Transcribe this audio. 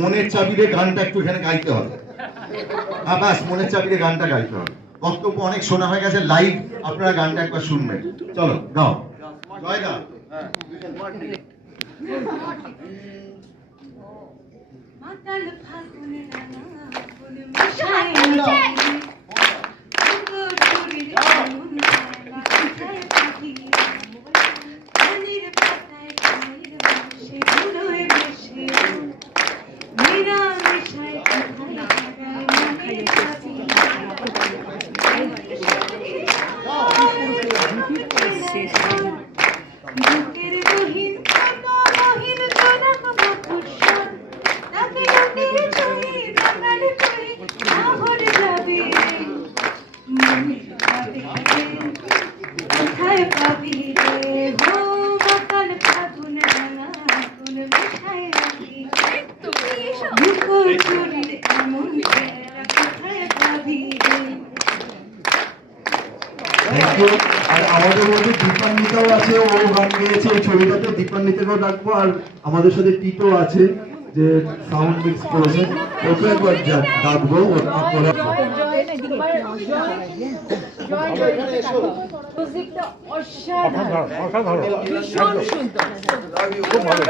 মনের চাবিরে গানটা একটু এখানে গাইতে হবে। হ্যাঁ বাস, মনের চাবিরে গানটা গাইতে হবে। বক্তব্য অনেক শোনা হয়ে গেছে, লাইভ আপনারা গানটা একবার শুনবেন। চলো গাও জয় দা। আর আমাদের মধ্যে দীপান্বিতাও আছে, ও গান গেয়েছে এই ছবিটাতে। দীপান্বিতাকেও ডাকবো, আর আমাদের সাথে টিটো আছে যে সাউন্ড মিক্স করেছে, ওকে একবার ডাকবো। অসাধারণ, ভীষণ সুন্দর, খুব ভালো।